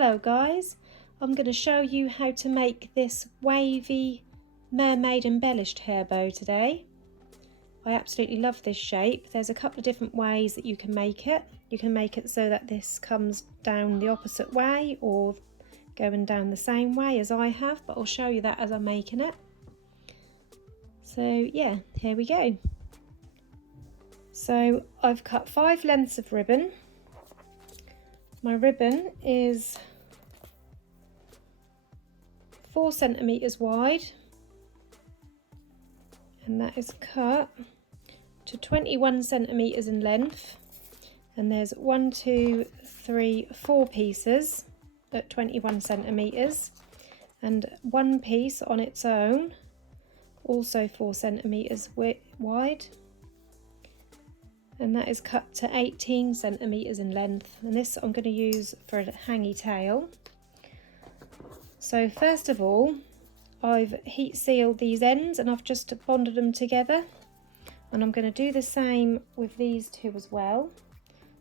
Hello guys, I'm going to show you how to make this wavy mermaid embellished hair bow today. I absolutely love this shape. There's a couple of different ways that you can make it. You can make it so that this comes down the opposite way or going down the same way as I have, but I'll show you that as I'm making it. So yeah, here we go. So I've cut 5 lengths of ribbon. My ribbon is 4 centimeters wide, and that is cut to 21 centimeters in length, and there's 1, 2, 3, 4 pieces at 21 centimeters, and one piece on its own, also 4 centimeters wide, and that is cut to 18 centimeters in length, and this I'm going to use for a hangy tail. So first of all, I've heat sealed these ends and I've just bonded them together, and I'm going to do the same with these two as well.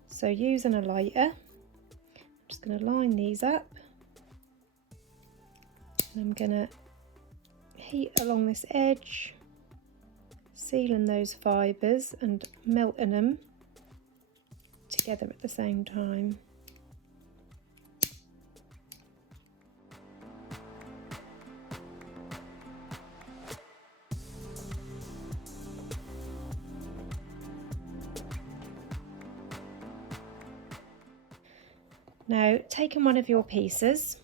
So using a lighter, I'm just going to line these up, and I'm going to heat along this edge, sealing those fibres and melting them together at the same time. Now, taking one of your pieces,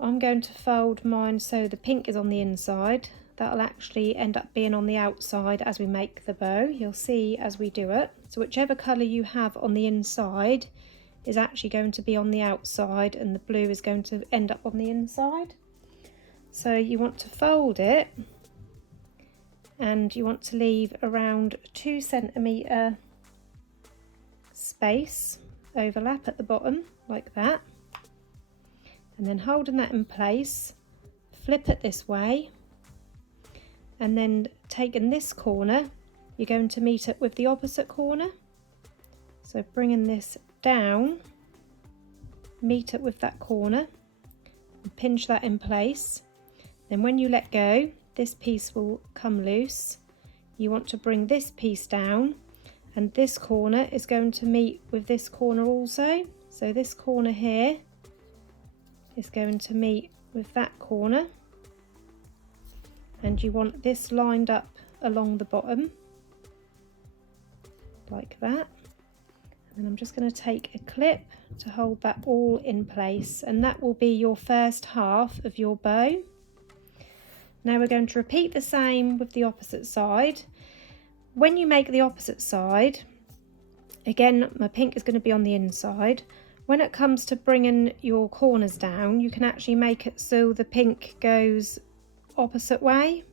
I'm going to fold mine so the pink is on the inside. That'll actually end up being on the outside as we make the bow. You'll see as we do it. So whichever colour you have on the inside is actually going to be on the outside, and the blue is going to end up on the inside. So you want to fold it, and you want to leave around 2 centimeter space overlap at the bottom like that, and then holding that in place, flip it this way, and then taking this corner, you're going to meet it with the opposite corner. So bringing this down, meet it with that corner, and pinch that in place. Then when you let go, this piece will come loose. You want to bring this piece down, and this corner is going to meet with this corner also. So this corner here is going to meet with that corner, and you want this lined up along the bottom like that. And then I'm just going to take a clip to hold that all in place, and that will be your first half of your bow. Now we're going to repeat the same with the opposite side. When you make the opposite side, again, my pink is going to be on the inside. When it comes to bringing your corners down, you can actually make it so the pink goes opposite way,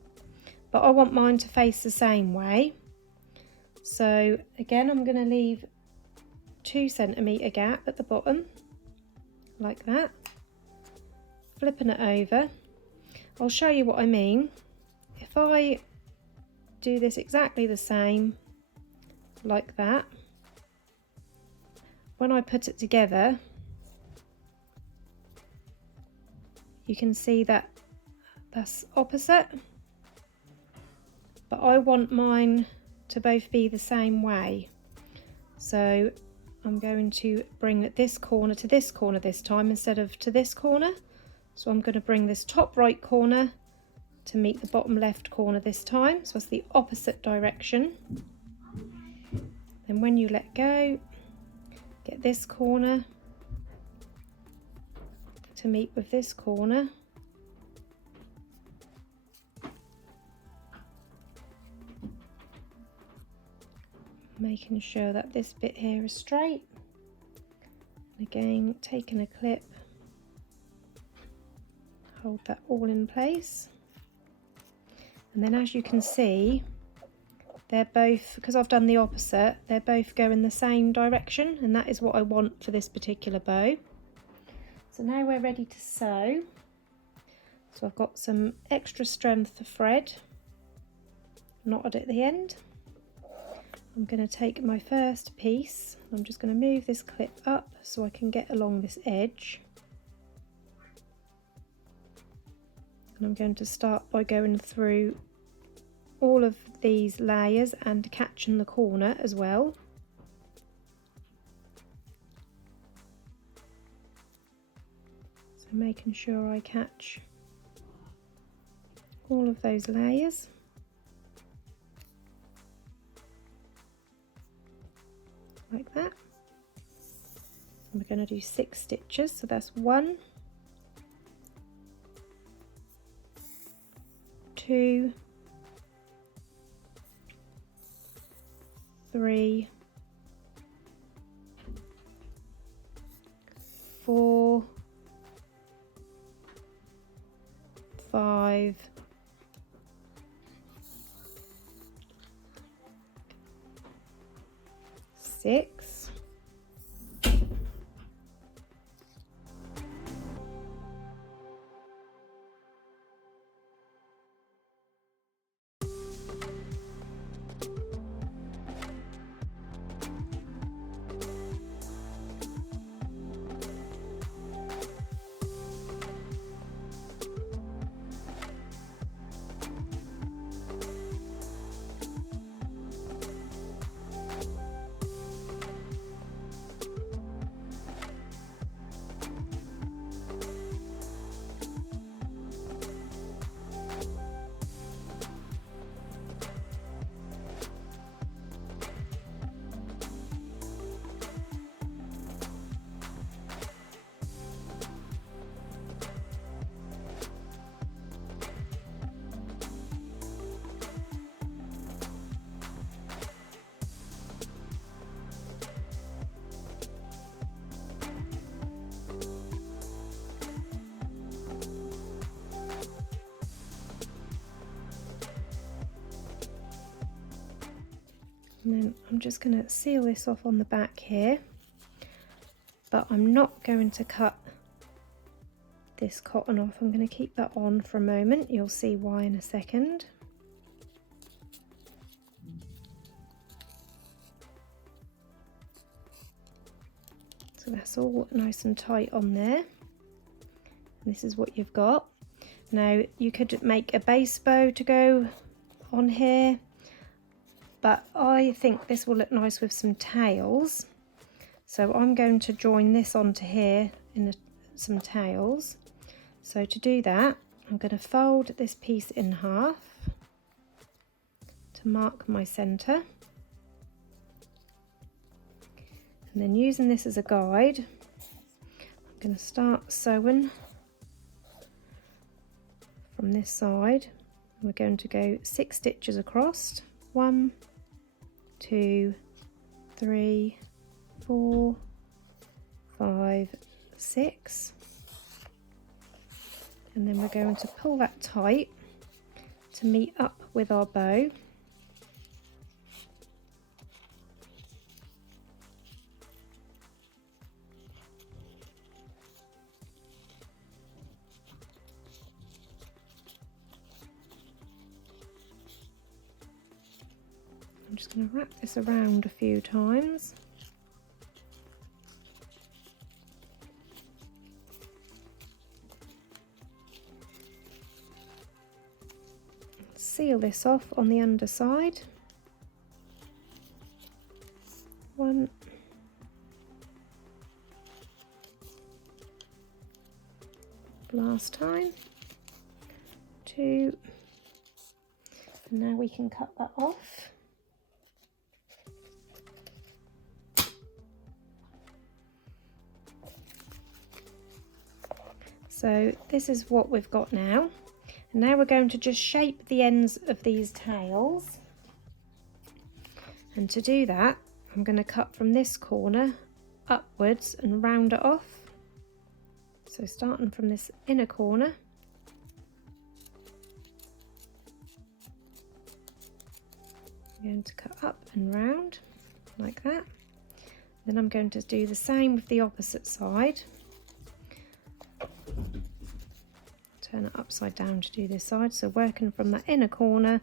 but I want mine to face the same way. So again, I'm going to leave 2 centimeter gap at the bottom like that, flipping it over. I'll show you what I mean. If I do this exactly the same like that, when I put it together, you can see that that's opposite, but I want mine to both be the same way. So I'm going to bring this corner to this corner this time instead of to this corner. So I'm going to bring this top right corner to meet the bottom left corner this time. So it's the opposite direction. Then when you let go, get this corner to meet with this corner. Making sure that this bit here is straight. And again, taking a clip, hold that all in place. And then as you can see, they're both, because I've done the opposite, they're both going the same direction, and that is what I want for this particular bow. So now we're ready to sew. So I've got some extra strength thread knotted at the end. I'm going to take my first piece, I'm just going to move this clip up so I can get along this edge. And I'm going to start by going through all of these layers and catching the corner as well. So making sure I catch all of those layers. Like that. And we're going to do 6 stitches, so that's 1, 2, 3, 4, 5, 6, and then I'm just going to seal this off on the back here, but I'm not going to cut this cotton off. I'm going to keep that on for a moment. You'll see why in a second. So that's all nice and tight on there. And this is what you've got. Now you could make a base bow to go on here, but I think this will look nice with some tails. So I'm going to join this onto here in some tails. So to do that, I'm going to fold this piece in half to mark my centre. And then using this as a guide, I'm going to start sewing from this side. We're going to go 6 stitches across. 1, 2, 3, 4, 5, 6, and then we're going to pull that tight to meet up with our bow. I'm just going to wrap this around a few times. Seal this off on the underside. 1, last time, 2, and now we can cut that off. So this is what we've got now. And now we're going to just shape the ends of these tails. And to do that, I'm going to cut from this corner upwards and round it off. So starting from this inner corner, I'm going to cut up and round like that. Then I'm going to do the same with the opposite side. Turn it upside down to do this side. So working from that inner corner,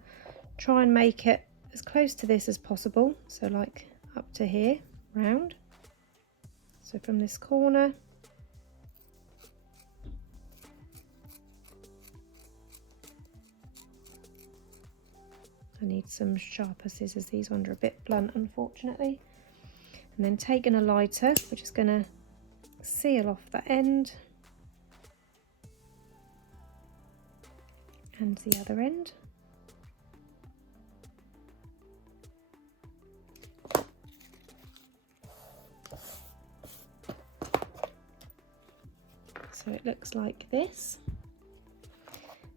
try and make it as close to this as possible. So like up to here, round. So from this corner, I need some sharper scissors. These ones are a bit blunt, unfortunately. And then taking a lighter, we're just going to seal off that end and the other end. So it looks like this.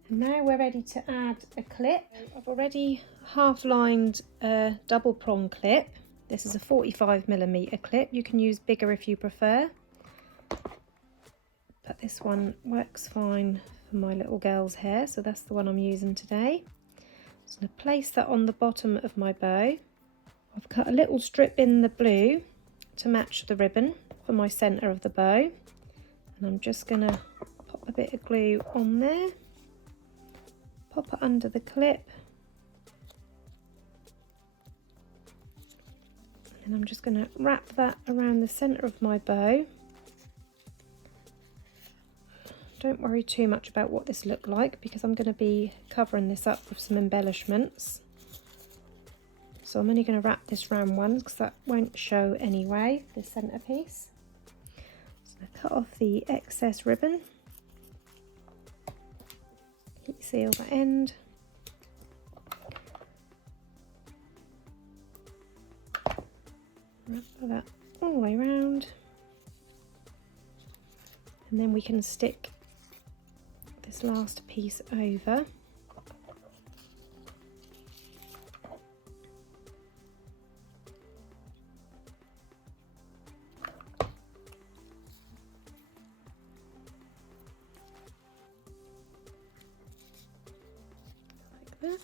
And now we're ready to add a clip. I've already half lined a double prong clip. This is a 45mm clip. You can use bigger if you prefer, but this one works fine for my little girl's hair, so that's the one I'm using today. So I'm going to place that on the bottom of my bow. I've cut a little strip in the blue to match the ribbon for my centre of the bow, and I'm just going to pop a bit of glue on there, pop it under the clip, and I'm just going to wrap that around the centre of my bow. Don't worry too much about what this looks like, because I'm going to be covering this up with some embellishments. So I'm only going to wrap this round one because that won't show anyway, this centrepiece. So I'm going to cut off the excess ribbon, heat seal the end. Wrap that all the way around, and then we can stick this last piece over. Like that.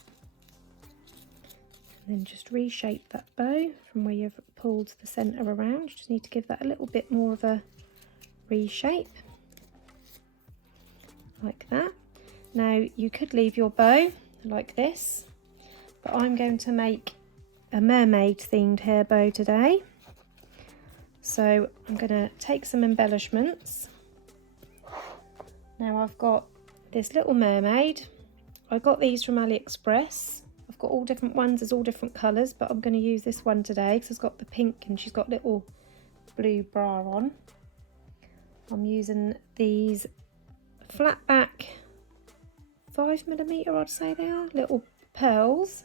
And then just reshape that bow from where you've pulled the centre around. You just need to give that a little bit more of a reshape, like that. Now you could leave your bow like this, but I'm going to make a mermaid themed hair bow today. So I'm going to take some embellishments. Now I've got this little mermaid. I got these from AliExpress. I've got all different ones, there's all different colours, but I'm going to use this one today because it's got the pink and she's got little blue bra on. I'm using these flat back 5mm, I'd say they are, little pearls.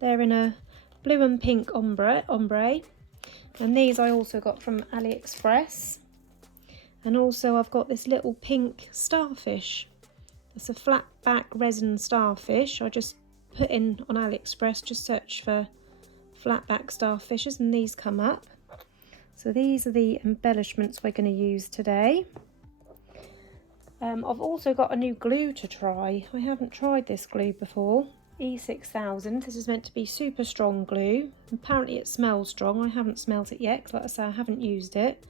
They're in a blue and pink ombre, and these I also got from AliExpress. And also I've got this little pink starfish. It's a flat back resin starfish. I just put in on AliExpress, just search for flat back starfishes and these come up. So these are the embellishments we're going to use today. I've also got a new glue to try. I haven't tried this glue before. E6000. This is meant to be super strong glue. Apparently it smells strong. I haven't smelled it yet because, like I say, I haven't used it.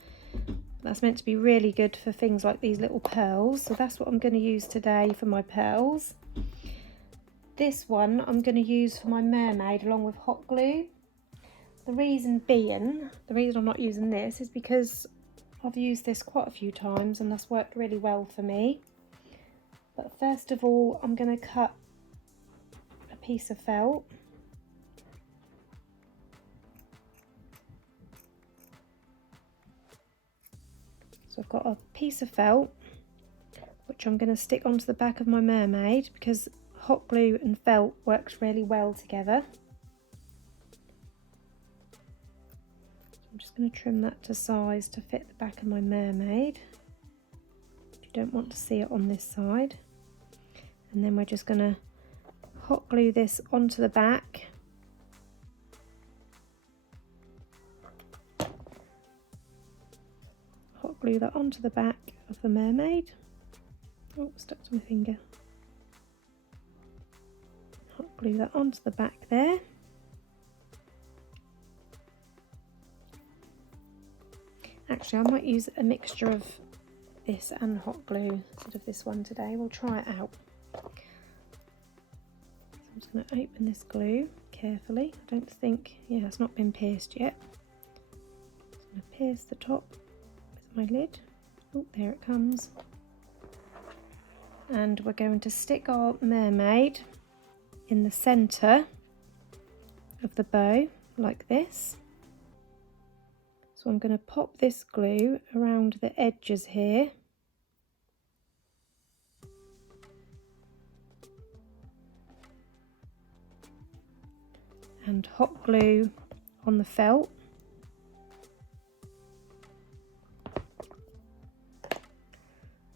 That's meant to be really good for things like these little pearls. So that's what I'm going to use today for my pearls. This one I'm going to use for my mermaid along with hot glue. The reason I'm not using this is because I've used this quite a few times and that's worked really well for me. But first of all, I'm going to cut a piece of felt. So I've got a piece of felt which I'm going to stick onto the back of my mermaid because hot glue and felt works really well together. I'm just going to trim that to size to fit the back of my mermaid. You don't want to see it on this side. And then we're just going to hot glue this onto the back. Hot glue that onto the back of the mermaid. Oh, stuck to my finger. Hot glue that onto the back there. Actually, I might use a mixture of this and hot glue instead of this one today. We'll try it out. So I'm just going to open this glue carefully. I don't think, yeah, it's not been pierced yet. I'm going to pierce the top with my lid. Oh, there it comes. And we're going to stick our mermaid in the centre of the bow like this. So I'm going to pop this glue around the edges here. And hot glue on the felt.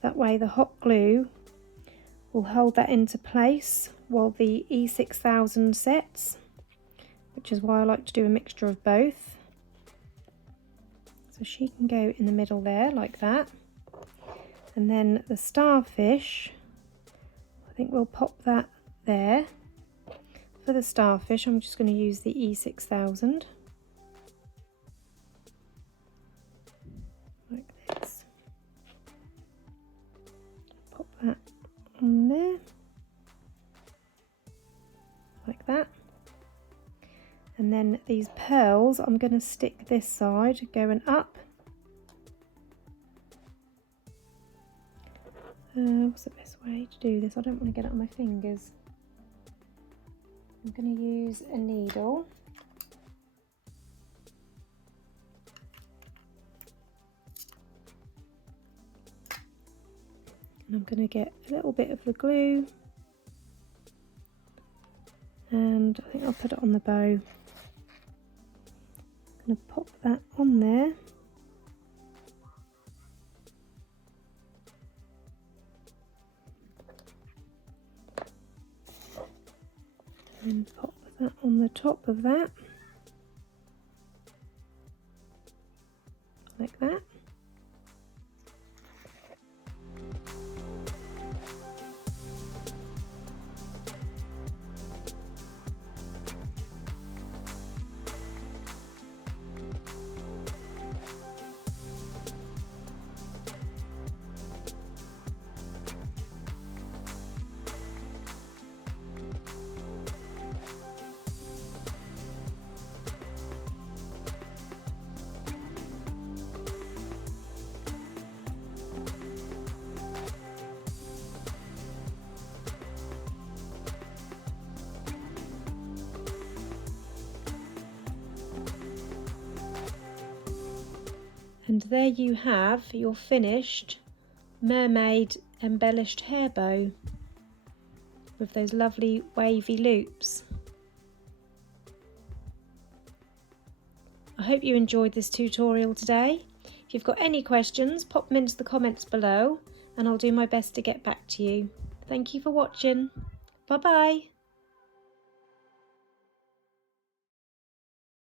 That way the hot glue will hold that into place while the E6000 sets, which is why I like to do a mixture of both. So she can go in the middle there like that. And then the starfish, I think we'll pop that there. For the starfish, I'm just going to use the E6000. Like this. Pop that on there. Like that. And then these pearls, I'm going to stick this side going up. What's the best way to do this? I don't want to get it on my fingers. I'm going to use a needle. And I'm going to get a little bit of the glue. And I think I'll put it on the bow. I'm going to pop that on there. And pop that on the top of that, like that. And there you have your finished mermaid embellished hair bow with those lovely wavy loops. I hope you enjoyed this tutorial today. If you've got any questions, pop them into the comments below and I'll do my best to get back to you. Thank you for watching. Bye bye.